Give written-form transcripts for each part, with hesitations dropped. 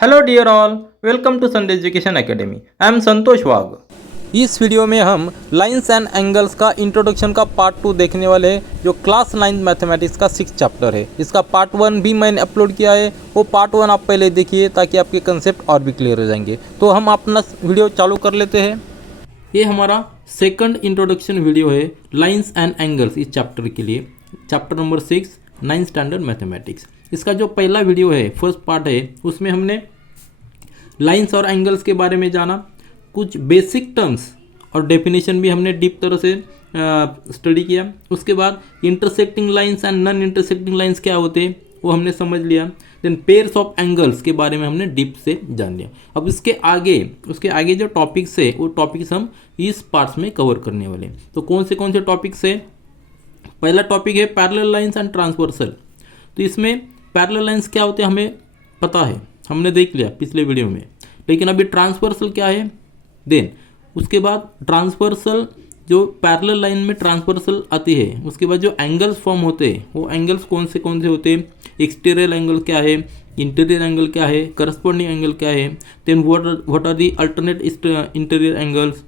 Hello dear all, welcome to Sunday education academy. I am Santosh Wagh. इस video में हम lines and angles का introduction का पार्ट 2 देखने वाले हैं, जो क्लास 9 मैथमेटिक्स का 6 चैप्टर है। इसका पार्ट 1 भी मैंने अपलोड किया है, वो पार्ट 1 आप पहले देखिए ताकि आपके कंसेप्ट और भी क्लियर हो जाएंगे। तो हम अपना वीडियो चालू कर लेते हैं। ये हमारा सेकंड इंट्रोडक्शन वीडियो है लाइंस एंड एंगल्स इस चैप्टर के लिए, chapter number 6 9th standard mathematics. इसका जो पहला वीडियो है, फर्स्ट पार्ट है, उसमें हमने लाइंस और एंगल्स के बारे में जाना, कुछ बेसिक टर्म्स और डेफिनेशन भी हमने डीप तरह से स्टडी किया। उसके बाद intersecting lines and non intersecting lines क्या होते हैं वो हमने समझ लिया। देन पेयर्स ऑफ एंगल्स के बारे में हमने डीप से जान लिया। अब उसके आगे जो टॉपिक्स है वो टॉपिक्स हम इस पार्ट्स में कवर करने वाले हैं। तो कौन से टॉपिक्स है? पहला टॉपिक है पैरेलल लाइंस एंड ट्रांसवर्सल। तो इसमें पैरेलल लाइंस क्या होते हैं हमें पता है, हमने देख लिया पिछले वीडियो में। लेकिन अभी ट्रांसवर्सल क्या है, देन उसके बाद ट्रांसवर्सल जो पैरेलल लाइन में ट्रांसवर्सल आती है, उसके बाद जो एंगल्स फॉर्म होते हैं वो एंगल्स कौन से होते हैं, एक्सटीरियर एंगल क्या है, इंटीरियर एंगल क्या है, करस्पॉन्डिंग एंगल क्या है, then what are the alternate interior angles,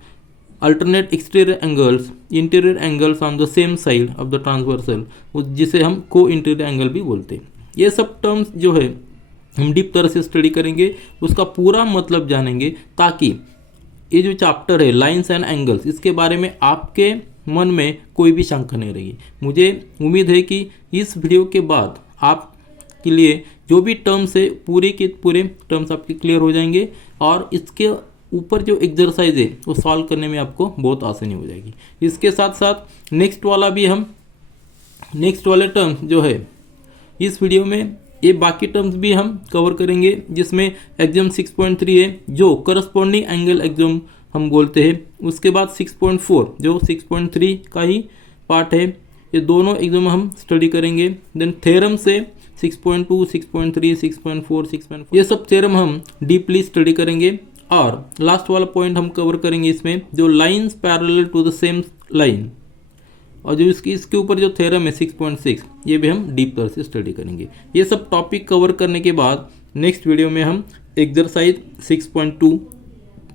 alternate exterior angles, interior angles on the same side of the transversal, जिसे हम को इंटीरियर एंगल भी बोलते हैं। ये सब टर्म्स जो है हम डीप तरह से स्टडी करेंगे, उसका पूरा मतलब जानेंगे, ताकि ये जो चैप्टर है लाइंस एंड एंगल्स, इसके बारे में आपके मन में कोई भी शंका नहीं रहेगी। मुझे उम्मीद है कि इस वीडियो के बाद आपके लिए जो भी टर्म्स है पूरे के पूरे टर्म्स आपके क्लियर हो जाएंगे, और इसके ऊपर जो एक्सरसाइज है वो सॉल्व करने में आपको बहुत आसानी हो जाएगी। इसके साथ साथ नेक्स्ट वाले टर्म्स जो है इस वीडियो में, ये बाकी टर्म्स भी हम कवर करेंगे, जिसमें एग्जाम 6.3 है जो करस्पॉन्डिंग एंगल एग्जाम हम बोलते हैं। उसके बाद 6.4 जो 6.3 का ही पार्ट है, ये दोनों एग्जाम हम स्टडी करेंगे। देन थ्योरम से 6.2 6.3 6.4 6.4 ये सब थ्योरम हम डीपली स्टडी करेंगे। और लास्ट वाला पॉइंट हम कवर करेंगे इसमें, जो lines parallel to the same line, और जो इसके ऊपर जो थ्योरम है 6.6, ये भी हम डीप तरह से स्टडी करेंगे। ये सब टॉपिक कवर करने के बाद नेक्स्ट वीडियो में हम एक्सरसाइज 6.2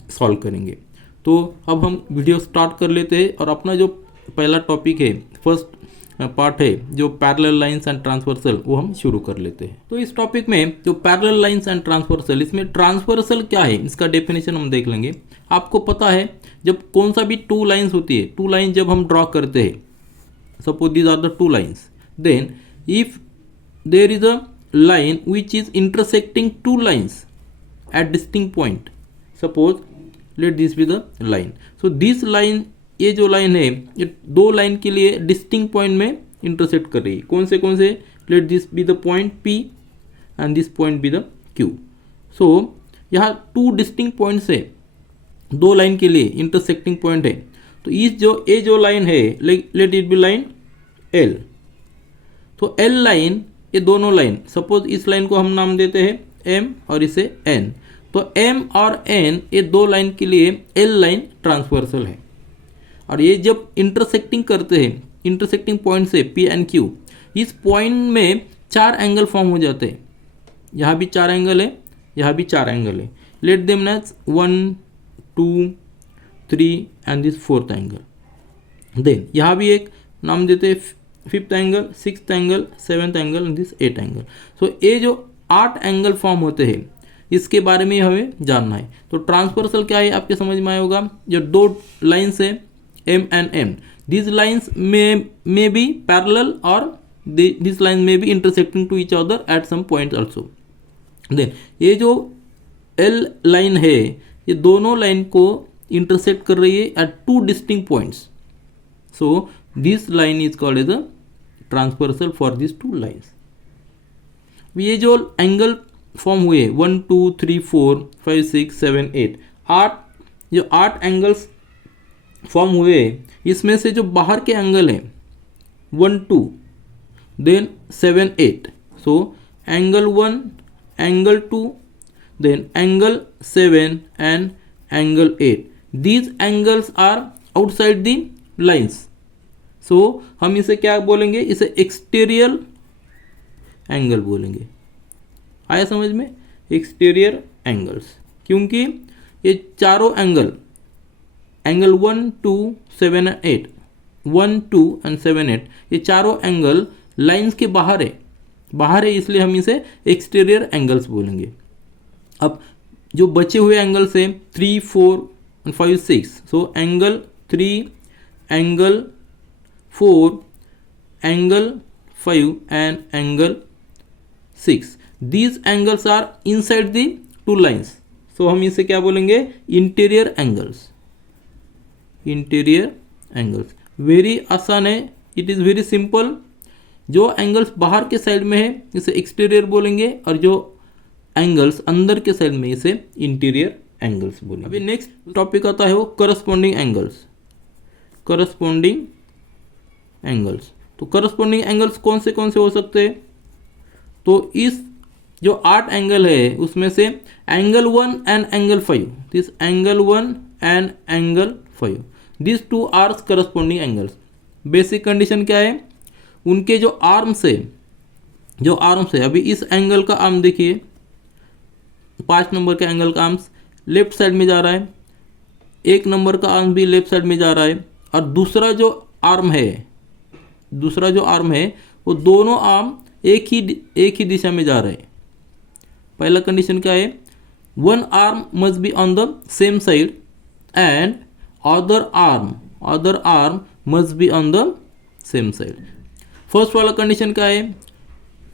सॉल्व करेंगे। तो अब हम वीडियो स्टार्ट कर लेते हैं, और अपना जो पहला टॉपिक है, फर्स्ट पार्ट है जो पैरेलल लाइंस एंड ट्रांसवर्सल, वो हम शुरू कर लेते हैं। तो इस टॉपिक में जो पैरेलल लाइंस एंड ट्रांसवर्सल, इसमें ट्रांसवर्सल क्या है इसका डेफिनेशन हम देख लेंगे। आपको पता है जब कौन सा भी टू लाइंस होती है, टू लाइन जब हम ड्रॉ करते हैं, suppose these are the two lines, then if there is a line which is intersecting two lines at distinct point, suppose let this be the line, so this line, ये जो line है ये दो line के लिए distinct point में intersect कर रही है। कौन से late this be the point P and this point be the Q। सो यहाँ टू डिस्टिंक्ट पॉइंट्स है, दो लाइन के लिए इंटरसेक्टिंग पॉइंट है। तो इस जो लाइन है, let it be line L। तो L लाइन, ये दोनों लाइन, सपोज इस लाइन को हम नाम देते हैं M और इसे N। तो M और N ये दो लाइन के लिए L लाइन ट्रांसवर्सल है। और ये जब इंटरसेक्टिंग करते हैं, इंटरसेक्टिंग पॉइंट से P एंड Q, इस पॉइंट में चार एंगल फॉर्म हो जाते हैं। यहाँ भी चार एंगल है, यहाँ भी चार एंगल है। Let them as 1 2 3 and this fourth angle. Then यहाँ भी एक नाम देते हैं fifth angle, sixth angle, seventh angle and this eight angle. So ये जो 8 एंगल फॉर्म होते हैं, इसके बारे में हमें जानना है। तो ट्रांसवर्सल क्या है आपके समझ में आया होगा। जो दो लाइन्स है M and N, these lines may be parallel or these lines may be intersecting to each other at some points also. Then ये जो L लाइन है, ये दोनों लाइन को इंटरसेक्ट कर रही है at two distinct points. So this line is called as a transversal for these two lines. ये जो एंगल फॉर्म हुए 1 2 3 4 5 6 7 8 जो 8 एंगल्स फॉर्म हुए, इसमें से जो बाहर के एंगल हैं 1 2 then 7 8, so angle 1 angle 2 then angle 7 and angle 8, these angles are outside the lines. So हम इसे क्या बोलेंगे, इसे एक्सटीरियर एंगल बोलेंगे। आया समझ में? एक्सटीरियर एंगल्स, क्योंकि ये चारों एंगल 1, 2, 7, 8, 1, 2 एंड 7, 8 ये चारों एंगल लाइंस के बाहर है, इसलिए हम इसे एक्सटीरियर एंगल्स बोलेंगे। अब जो बचे हुए एंगल्स है 3, 4 and 5, 6, so angle 3, angle 4, angle 5 and angle 6, these angles are inside the two lines, so हम इसे क्या बोलेंगे, इंटीरियर एंगल्स। वेरी आसान है, इट इज़ वेरी सिंपल। जो एंगल्स बाहर के साइड में है इसे एक्सटीरियर बोलेंगे, और जो एंगल्स अंदर के साइड में इसे इंटीरियर एंगल्स बोलेंगे। अभी नेक्स्ट टॉपिक आता है वो करस्पॉन्डिंग एंगल्स। तो करस्पॉन्डिंग एंगल्स कौन से हो सकते हैं, तो इस जो 8 एंगल है उसमें से angle 1 and angle 5, this angle 1 and angle 5, this 2 are corresponding angles. Basic condition क्या है, उनके जो आर्म्स है, अभी इस एंगल का आर्म देखिए, 5 नंबर के एंगल का आर्म्स लेफ्ट साइड में जा रहा है, 1 नंबर का आर्म भी लेफ्ट साइड में जा रहा है, और दूसरा जो आर्म है वो दोनों आर्म एक ही दिशा में जा रहे हैं। पहला कंडीशन क्या है, one arm must be on the same side and other arm must be on the same side. First वाला कंडीशन क्या है,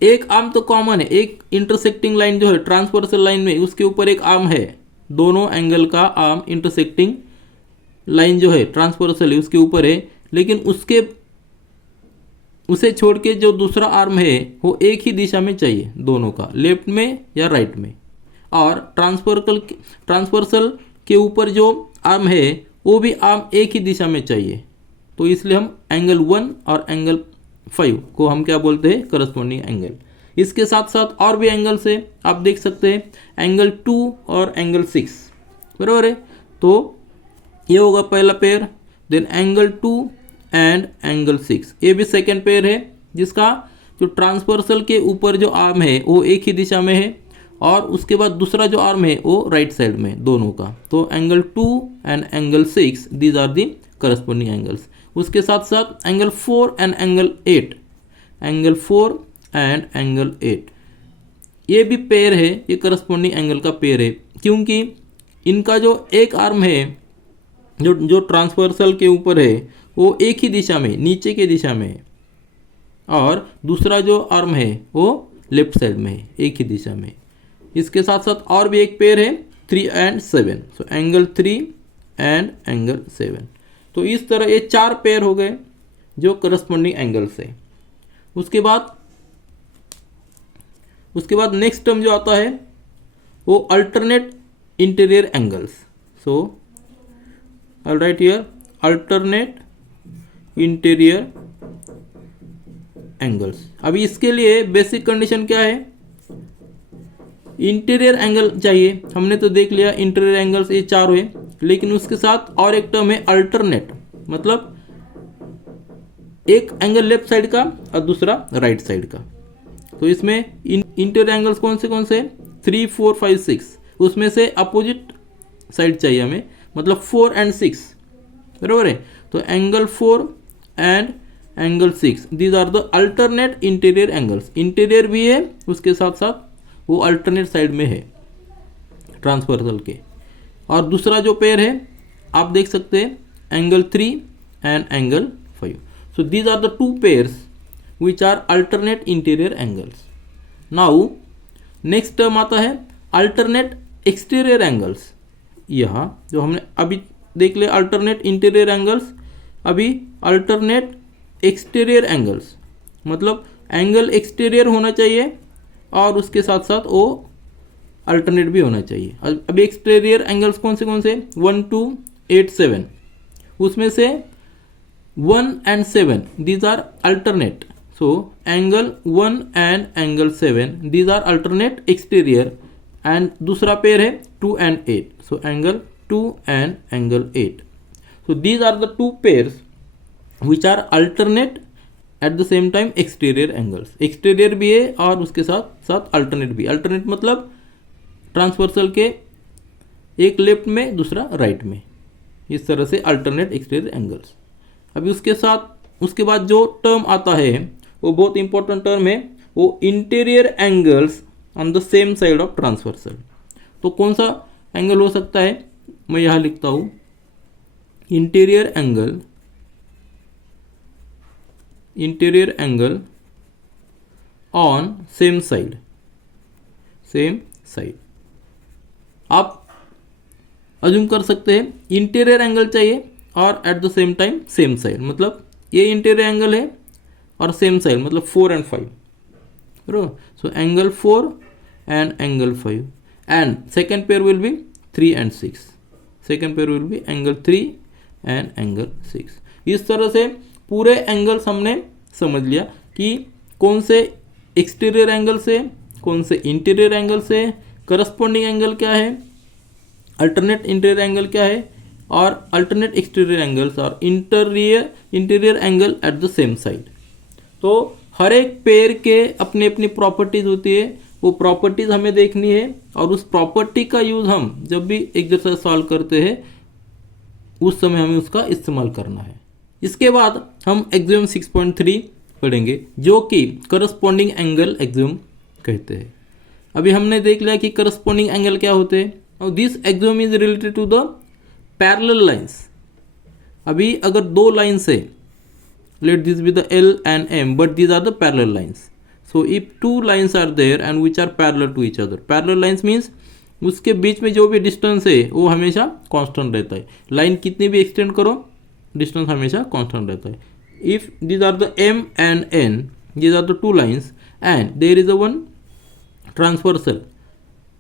एक आर्म तो कॉमन है, एक इंटरसेक्टिंग लाइन जो है ट्रांसवर्सल लाइन में उसके ऊपर एक आर्म है, दोनों एंगल का आर्म इंटरसेक्टिंग लाइन जो है ट्रांसवर्सल है उसके ऊपर है, लेकिन उसे छोड़ के जो दूसरा आर्म है वो एक ही दिशा में चाहिए, दोनों का, लेफ्ट में या राइट में। और ट्रांसवर्सल के ऊपर जो आर्म है वो भी आर्म एक ही दिशा में चाहिए, तो इसलिए हम एंगल 1 और एंगल 5 को हम क्या बोलते हैं, करस्पॉन्डिंग एंगल। इसके साथ साथ और भी एंगल्स है, आप देख सकते हैं एंगल 2 और एंगल 6, बराबर है। तो ये होगा पहला pair, then angle 2 and angle 6, ये भी सेकेंड पेयर है, जिसका जो ट्रांसवर्सल के ऊपर जो आर्म है वो एक ही दिशा में है, और उसके बाद दूसरा जो आर्म है वो राइट साइड में, दोनों का। तो angle 2 and angle 6 these are the corresponding angles. उसके साथ साथ एंगल 4 एंड एंगल 8, ये भी पेयर है, ये करस्पॉन्डिंग एंगल का पेयर है, क्योंकि इनका जो एक आर्म है जो ट्रांसवर्सल के ऊपर है वो एक ही दिशा में, नीचे के दिशा में है, और दूसरा जो आर्म है वो लेफ्ट साइड में है, एक ही दिशा में। इसके साथ साथ और भी एक पेयर है 3 and 7, so angle 3 and angle 7। तो इस तरह ये 4 पेयर हो गए जो करस्पॉन्डिंग एंगल्स है। उसके बाद नेक्स्ट टर्म जो आता है वो alternate interior angles. So I right here alternate interior angles. अभी इसके लिए बेसिक कंडीशन क्या है, इंटीरियर एंगल चाहिए। हमने तो देख लिया इंटीरियर एंगल्स ये 4 हुए, लेकिन उसके साथ और एक टर्म है अल्टरनेट, मतलब एक एंगल लेफ्ट साइड का और दूसरा राइट साइड का। तो इसमें इंटीरियर एंगल्स कौन से 3, 4, 5, 6, उसमें से अपोजिट साइड चाहिए हमें, मतलब 4 एंड 6, बराबर है। तो angle 4 and angle 6 these are the alternate interior angles. Interior भी है, उसके साथ साथ वो अल्टरनेट साइड में है ट्रांसवर्सल के। और दूसरा जो पेयर है आप देख सकते हैं angle 3 and angle 5। So these are the 2 pairs which are alternate interior angles. Now next term आता है अल्टरनेट एक्सटीरियर एंगल्स। यहाँ जो हमने अभी देख लिया अल्टरनेट इंटीरियर एंगल्स, अभी अल्टरनेट एक्सटीरियर एंगल्स, मतलब एंगल एक्सटीरियर होना चाहिए और उसके साथ साथ वो अल्टरनेट भी होना चाहिए। अभी एक्सटीरियर एंगल्स कौन से 1, 2, 8, 7, उसमें से 1 and 7 these are alternate. So angle 1 and angle 7 these are alternate exterior, and दूसरा पेयर है 2 and 8, so angle 2 and angle 8। So these are the 2 pairs which are alternate at the same time exterior angles. Exterior भी है और उसके साथ साथ alternate भी। Alternate मतलब ट्रांसवर्सल के एक लेफ्ट में दूसरा राइट में, इस तरह से अल्टरनेट एक्सटीरियर एंगल्स। अभी उसके बाद जो टर्म आता है वो बहुत इंपॉर्टेंट टर्म है, वो interior angles on the same side of transversal. तो कौन सा एंगल हो सकता है, मैं यहाँ लिखता हूँ interior angle on same side. आप अज्यूम कर सकते हैं इंटीरियर एंगल चाहिए और eight the same time same side, मतलब ये इंटीरियर एंगल है और सेम साइड मतलब 4 and 5, so angle 4 and angle 5, and second pair will be 3 and 6, second pair will be angle 3 and angle 6। इस तरह से पूरे एंगल्स हमने समझ लिया कि कौन से एक्सटीरियर एंगल से, कौन से इंटीरियर एंगल से, करस्पॉन्डिंग एंगल क्या है, अल्टरनेट इंटीरियर एंगल क्या है, और अल्टरनेट एक्सटीरियर एंगल्स और interior angle eight the same side. तो हर एक पेयर के अपनी अपनी प्रॉपर्टीज होती है, वो प्रॉपर्टीज हमें देखनी है और उस प्रॉपर्टी का यूज हम जब भी एक्सरसाइज सॉल्व करते हैं उस समय हमें उसका इस्तेमाल करना है। इसके बाद हम एक्सियोम 6.3 पढ़ेंगे जो कि करस्पॉन्डिंग एंगल एक्सियोम कहते हैं। अभी हमने देख लिया कि करस्पॉन्डिंग एंगल क्या होते हैं, और this axiom is related to the parallel lines. अभी अगर दो लाइन्स है, let this be the L and M, but these are the parallel lines. So if two lines are there and which are parallel to each other, parallel lines means उसके बीच में जो भी distance है वो हमेशा constant रहता है। Line कितनी भी एक्सटेंड करो डिस्टेंस हमेशा कांस्टेंट रहता है। If these are the M and N, these are the two lines and there is a one transversal,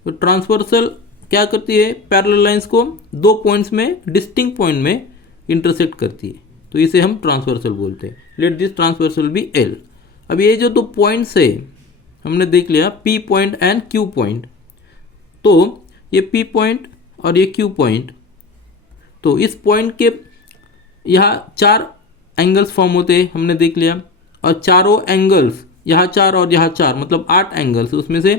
तो ट्रांसवर्सल क्या करती है, पैरेलल लाइंस को दो पॉइंट्स में डिस्टिंक्ट पॉइंट में इंटरसेक्ट करती है, तो इसे हम ट्रांसवर्सल बोलते हैं। Let this transversal be L. अब ये जो दो पॉइंट्स है हमने देख लिया, P point and Q point. तो ये पी पॉइंट और ये क्यू पॉइंट, तो इस पॉइंट के यहाँ 4 एंगल्स फॉर्म होते हैं हमने देख लिया, और चारों एंगल्स यहाँ 4 और यहाँ 4 मतलब 8 एंगल्स, उसमें से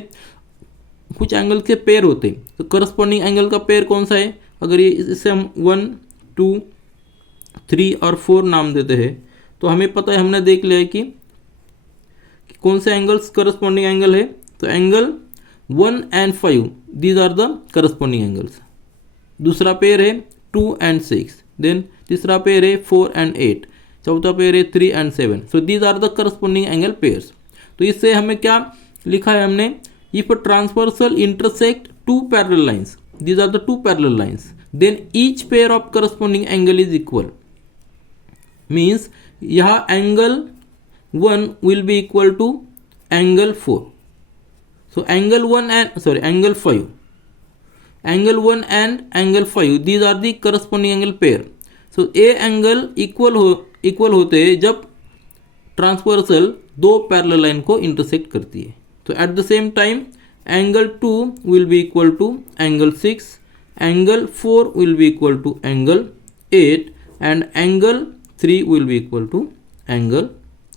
कुछ एंगल के पेयर होते हैं। तो करस्पॉन्डिंग एंगल का पेयर कौन सा है, अगर ये इससे हम 1, 2, 3 और 4 नाम देते हैं तो हमें पता है, हमने देख लिया है कि कौन से एंगल्स करस्पॉन्डिंग एंगल है। तो angle 1 and 5 these are the corresponding angles. दूसरा पेयर है 2 and 6, देन तीसरा पेयर है 4 and 8, चौथा पेयर है 3 and 7। So these are the corresponding angle pairs. तो इससे हमें क्या लिखा है हमने, if a transversal intersect two parallel lines, these are the two parallel lines, then each pair of corresponding angle is equal. Means यहाँ angle 1 will be equal to angle 4। So angle 1 and angle 5, angle 1 and angle 5 these are the corresponding angle pair. So a angle equal होते हैं जब transversal दो parallel line को intersect करती है। तो at the same time angle 2 will be equal to angle 6, angle 4 will be equal to angle 8 and angle 3 will be equal to angle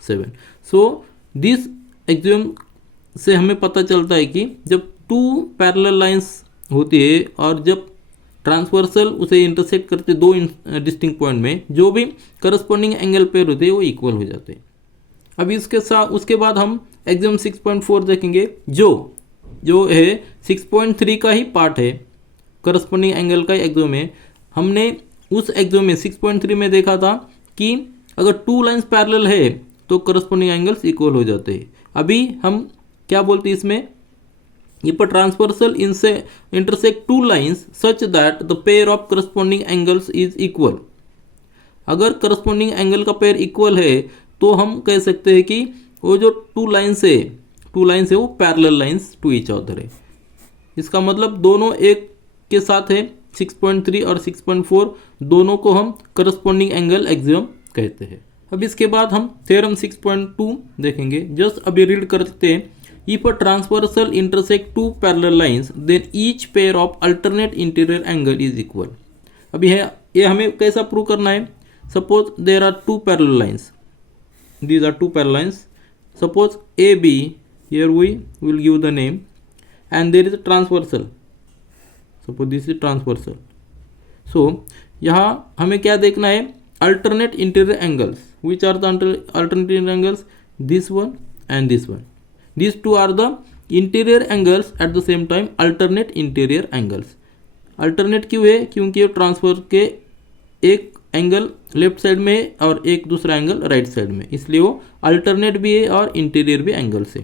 7। So this axiom से हमें पता चलता है कि जब 2 पैरेलल लाइंस होती है और जब ट्रांसवर्सल उसे इंटरसेक्ट करते दो डिस्टिंक्ट पॉइंट में, जो भी करस्पॉन्डिंग एंगल पेयर होते हैं वो इक्वल हो जाते हैं। अभी उसके बाद हम एक्सियोम 6.4 देखेंगे जो है 6.3 का ही पार्ट है, करस्पॉन्डिंग एंगल का एक्सियोम है। हमने उस एक्सियोम में 6.3 में देखा था कि अगर 2 लाइंस पैरेलल है तो करस्पॉन्डिंग एंगल्स इक्वल हो जाते हैं। अभी हम क्या बोलते हैं इसमें, ये पर ट्रांसवर्सल इनसे intersect 2 lines such that the pair of corresponding angles is equal. अगर करस्पॉन्डिंग एंगल का पेयर इक्वल है तो हम कह सकते हैं कि वो जो 2 लाइंस है वो parallel lines to each other है। इसका मतलब दोनों एक के साथ है, 6.3 और 6.4 दोनों को हम करस्पॉन्डिंग एंगल एक्सियोम कहते हैं। अब इसके बाद हम थ्योरम 6.2 देखेंगे। जस्ट अभी रीड करते हैं, if a transversal intersect 2 parallel lines then each pair of alternate interior angle is equal. अभी है ये हमें कैसा प्रूव करना है, suppose there are 2 parallel lines, these are 2 parallel lines, suppose AB, here we will give the name, and there is a transversal suppose this is transversal. So यहाँ हमें क्या देखना है, alternate interior angles, which are the alternate interior angles, this one and this one, this two are the interior angles at the same time alternate interior angles. Alternate क्यों है, क्योंकि ये transfer के एक एंगल लेफ्ट साइड में है और एक दूसरा एंगल राइट साइड में, इसलिए वो अल्टरनेट भी है और इंटीरियर भी एंगल से।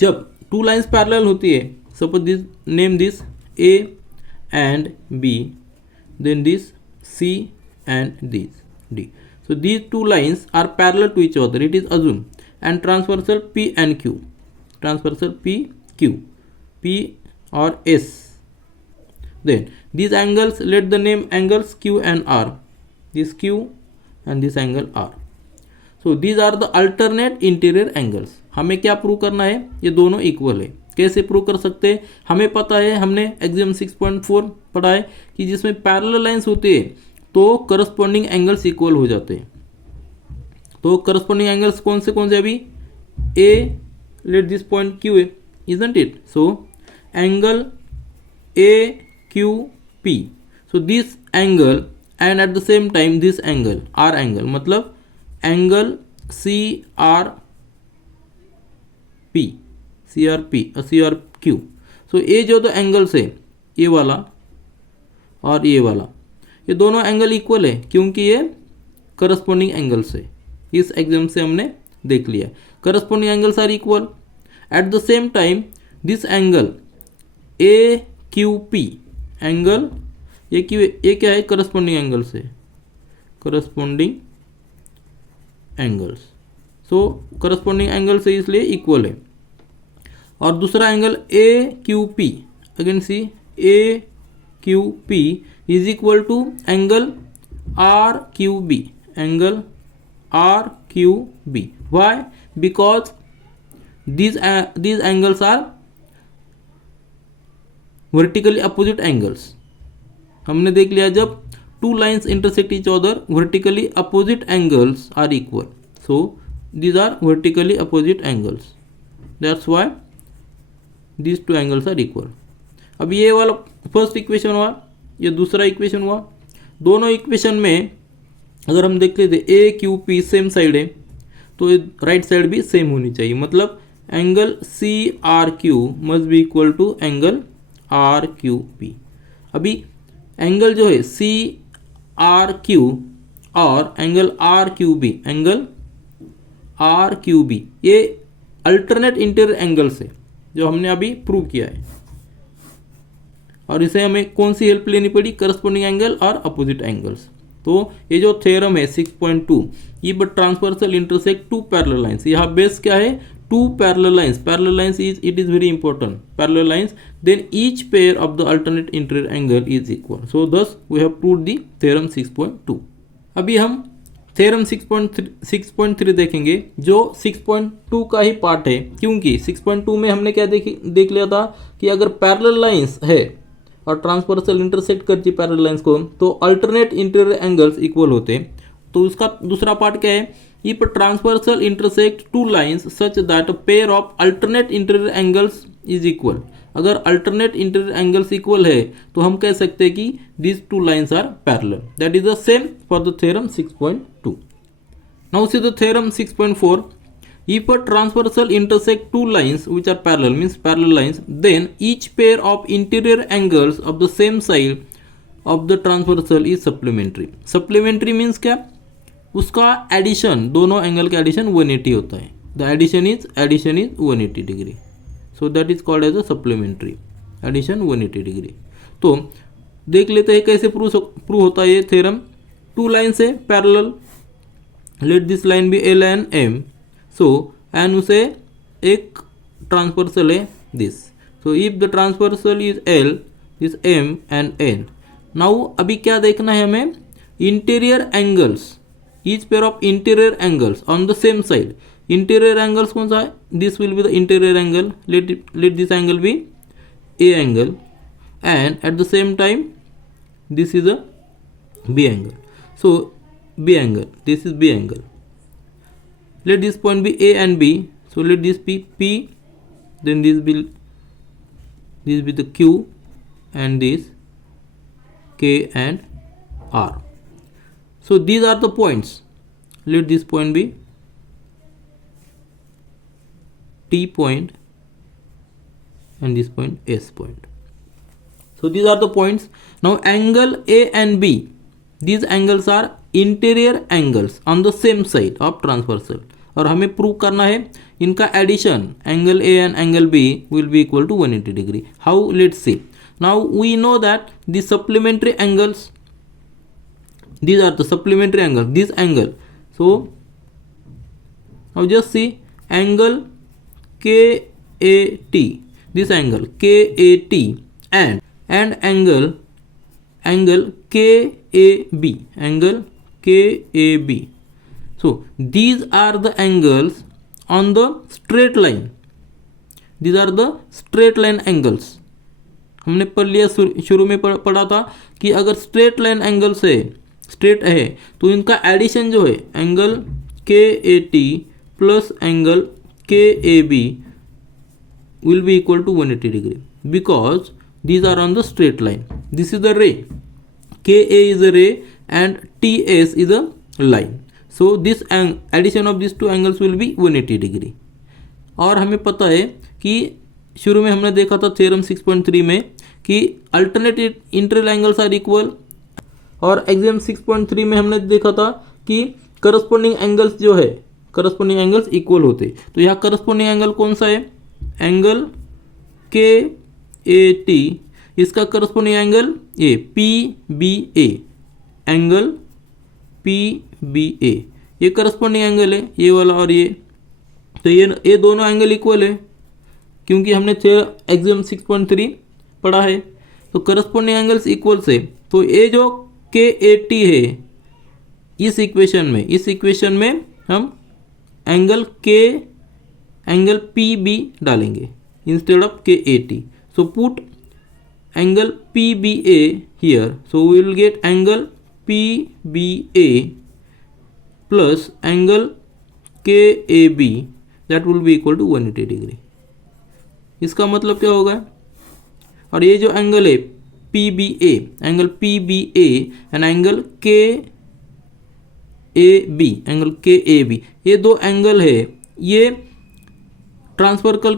जब टू लाइंस पैरेलल होती है, suppose this, name this A and B, then this C and this D, so these two lines are parallel to each other, it is assumed, and transversal P and Q, transversal P Q, P or S, then these angles, let the name angles Q and R, this Q and this angle R, so these are the alternate interior angles। हमें क्या prove करना है, ये दोनों equal है। कैसे prove कर सकते हैं, हमें पता है, हमने एग्जाम 6.4 पढ़ा है कि जिसमें पैरेलल लाइंस होती है तो करस्पॉन्डिंग एंगल्स इक्वल हो जाते हैं। तो करस्पॉन्डिंग एंगल्स कौन से अभी, a, let this point Q है, isn't it, so angle A Q P, so this angle and at the same time this angle are angle, मतलब angle C R P, C R P और C R Q. सो ये जो दो angles है, ये वाला और ये वाला, ये दोनों एंगल इक्वल है क्योंकि ये करस्पॉन्डिंग एंगल्स है। इस एग्जाम से हमने देख लिया, corresponding angles are equal. At the same time this angle A Q P, angle ये क्यू, ये क्या है, करस्पॉन्डिंग एंगल्स है, corresponding angles, so corresponding angles है इसलिए इक्वल है। और दूसरा angle A Q P, again C A Q P is equal to angle RQB, angle RQB. Why? Because these angles are vertically opposite angles। हमने देख लिया जब two lines intersect each other, vertically opposite angles are equal, so these are vertically opposite angles, that's why these two angles are equal। अब ये वाला first equation हुआ, ये दूसरा इक्वेशन हुआ। दोनों इक्वेशन में अगर हम देख लेते A Q P same side है तो राइट साइड भी सेम होनी चाहिए, मतलब angle C R Q must be equal to angle R Q P. अभी एंगल जो है सी आर क्यू और angle R Q B, angle R Q B ये अल्टरनेट इंटीरियर एंगल्स है जो हमने अभी प्रूव किया है। और इसे हमें कौन सी हेल्प लेनी पड़ी, करस्पॉन्डिंग एंगल और अपोजिट एंगल्स। तो ये जो थ्योरम है 6.2, ये but transversal intersect two parallel lines, यहाँ बेस क्या है, two parallel lines, parallel lines is, it is very important, parallel lines, then each pair of the alternate interior angle is equal, so thus we have proved the theorem 6.2। अभी हम theorem 6.3 देखेंगे जो 6.2 का ही part है, क्योंकि 6.2 में हमने क्या देख लिया था कि अगर पैरेलल लाइंस है और ट्रांसवर्सल इंटरसेक्ट करती पैरेलल लाइंस को तो अल्टरनेट इंटीरियर एंगल्स इक्वल होते। तो उसका दूसरा पार्ट क्या है, if transversal intersect two lines such that pair of alternate interior angles is equal. अगर अल्टरनेट इंटीरियर एंगल्स इक्वल है तो हम कह सकते हैं कि these two lines are parallel. That is the same for the theorem 6.2। Now see the theorem 6.4। If a transversal intersect two lines which are parallel, means parallel lines, then each pair of interior angles of the same side of the transversal is supplementary। supplementary means क्या, उसका addition, दोनों angle का addition 180 होता है। the addition is 180 degree, so that is called as a supplementary, addition 180 degree। तो देख लेते हैं कैसे प्रूव होता है ये थ्योरम। टू लाइन्स है parallel, let this line be L and M, so and उसे एक ट्रांसवर्सल है this, so if the transversal is L, this M and N. Now अभी क्या देखना है हमें, interior angles, each pair of interior angles on the same side. Interior angles कौन सा है, this will be the interior angle, let this angle be A angle and at the same time this is a B angle, so B angle, this is B angle. Let this point be A and B, so let this be P, then this be the Q and this K and R. So these are the points. Let this point be T point and this point S point. So these are the points. Now angle A and B, these angles are interior angles on the same side of transversal, और हमें prove करना है इनका addition angle A and angle B will be equal to 180 degree. How? Let's see. Now we know that the supplementary angles, these are the supplementary angles, this angle. So now just see angle KAT, this angle KAT and angle KAB, angle KAB. So these are the angles on the straight line. These are the straight line angles. हमने पढ़ लिया, शुरू में पढ़ा था कि अगर straight line angle से स्ट्रेट है तो इनका एडिशन जो है angle KAT plus angle KAB will be equal to 180 degree because these are on the straight line. This is the ray. KA is a ray and TS is a line. So this addition of these two angles will be 180 degree. और हमें पता है कि शुरू में हमने देखा था थ्योरम 6.3 में कि alternate interior angles are equal, और एग्जाम 6.3 में हमने देखा था कि करस्पॉन्डिंग एंगल्स जो है करस्पॉन्डिंग एंगल्स इक्वल होते. तो यहाँ करस्पॉन्डिंग एंगल कौन सा है? एंगल KAT, इसका corresponding angle A PBA, angle PBA ये करस्पॉन्डिंग एंगल है, ये वाला और ये. तो ये दोनों एंगल इक्वल है क्योंकि हमने एग्जाम 6.3 पढ़ा है. तो करस्पॉन्डिंग एंगल्स इक्वल से, तो ये जो KAT है इस इक्वेशन में हम एंगल PB डालेंगे instead of KAT. So put angle PBA here. So we will get angle PBA plus angle KAB that will be equal to 180 degree. इसका मतलब क्या होगा? और ये जो एंगल है PBA, angle PBA and angle KAB, ये दो एंगल है, ये ट्रांसवर्सल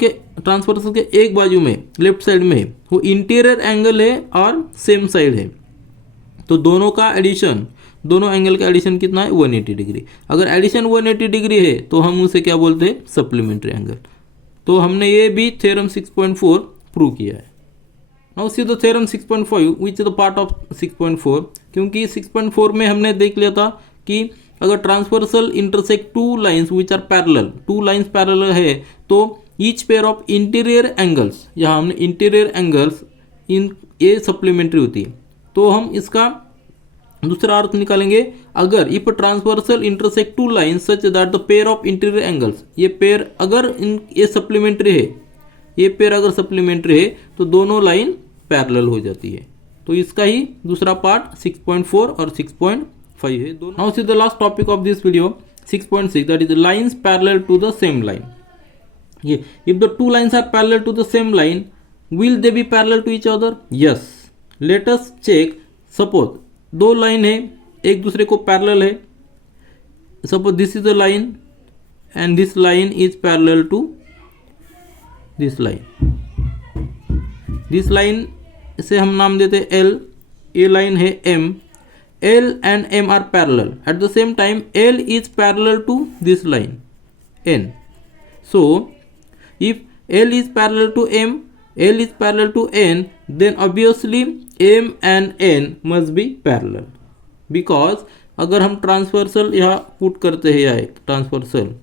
के एक बाजू में लेफ्ट साइड में वो इंटीरियर एंगल है और सेम साइड है. तो दोनों का एडिशन, दोनों एंगल का एडिशन कितना है? 180 डिग्री. अगर एडिशन 180 डिग्री है तो हम उसे क्या बोलते हैं? Supplementary angle. तो हमने ये भी थ्योरम 6.4 प्रूव किया है. Now see the theorem 6.5 which is the part of 6.4. क्योंकि 6.4 में हमने देख लिया था कि अगर transversal intersect two lines which are parallel, two lines parallel है तो each pair of interior angles, यहाँ हमने इंटीरियर एंगल्स इन ये सप्लीमेंट्री होती है. तो हम इसका दूसरा अर्थ निकालेंगे. अगर if transversal intersect two lines such that the pair of interior angles, ये पेयर अगर ये सप्लीमेंट्री है, ये पेयर अगर सप्लीमेंट्री है तो दोनों लाइन पैरेलल हो जाती है. तो इसका ही दूसरा पार्ट 6.4 और 6.5 है. Now see the last topic of this video 6.6 that is lines parallel to the same line. ये if the two lines are parallel to the same line will they be parallel to each other? Yes. Let us check. Suppose दो line है एक दूसरे को parallel है. Suppose this is the line and this line is parallel to this line. This line से हम नाम देते हैं L, ये लाइन है M. L and M are parallel. At the same time L is parallel to this line N. So if L is parallel to M, L is parallel to N, then obviously M and N must be parallel. Because अगर हम transversal यहाँ put करते हैं, यहाँ एक transversal,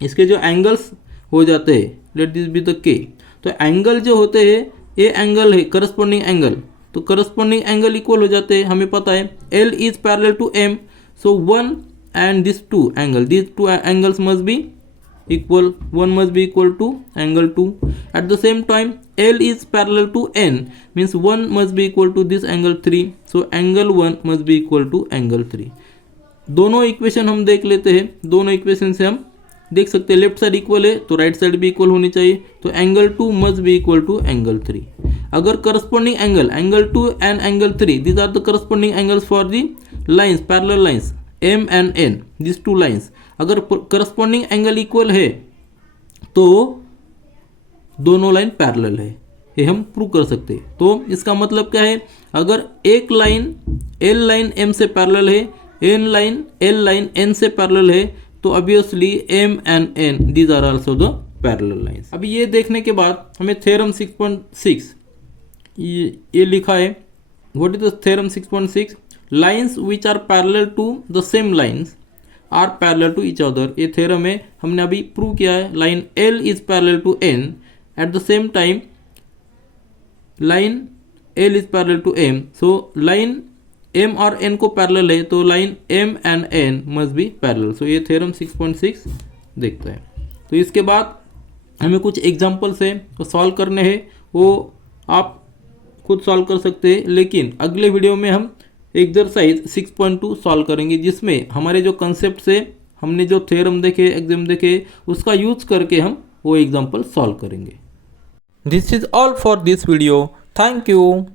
इसके जो angles हो जाते हैं, let this be the K. तो एंगल जो होते हैं ये एंगल है करस्पॉन्डिंग एंगल, तो करस्पॉन्डिंग एंगल इक्वल हो जाते हैं. हमें पता है L is parallel to M, so 1 and these two angle, these two angles must be equal, 1 must be equal to angle 2. At the same time L is parallel to N, means 1 must be equal to this angle 3, so angle 1 must be equal to angle 3. दोनों equation हम देख लेते हैं. दोनों equation से हम देख सकते हैं लेफ्ट साइड इक्वल है तो राइट साइड भी इक्वल होनी चाहिए, तो angle 2 must be equal to angle 3। अगर corresponding angle 2 and angle 3 these are the corresponding angles for the lines parallel lines M and N, this two lines, अगर corresponding angle equal है तो दोनों line parallel है, ये हम prove कर सकते हैं। तो इसका मतलब क्या है, अगर एक लाइन एल लाइन एम से पैरेलल है, एल लाइन एन से पैरेलल है, तो obviously M and N these are also the parallel lines. अभी ये देखने के बाद हमें थ्योरम 6.6 ये लिखा है, what is the theorem 6.6, lines which are parallel to the same lines are parallel to each other. ये थ्योरम है, हमने अभी प्रूव किया है, line L is parallel to N, at the same time line L is parallel to M, so line M और N को parallel है तो line M and N must be parallel. So ये थ्योरम 6.6 देखता है। तो इसके बाद हमें कुछ एग्जांपल्स है वो सॉल्व करने हैं, वो आप खुद सॉल्व कर सकते हैं, लेकिन अगले वीडियो में हम एक्सरसाइज 6.2 सॉल्व करेंगे, जिसमें हमारे जो कंसेप्ट से हमने जो थ्योरम देखे, एग्जाम देखे, उसका यूज करके हम वो एग्जाम्पल सॉल्व करेंगे। This is all for this video, thank you.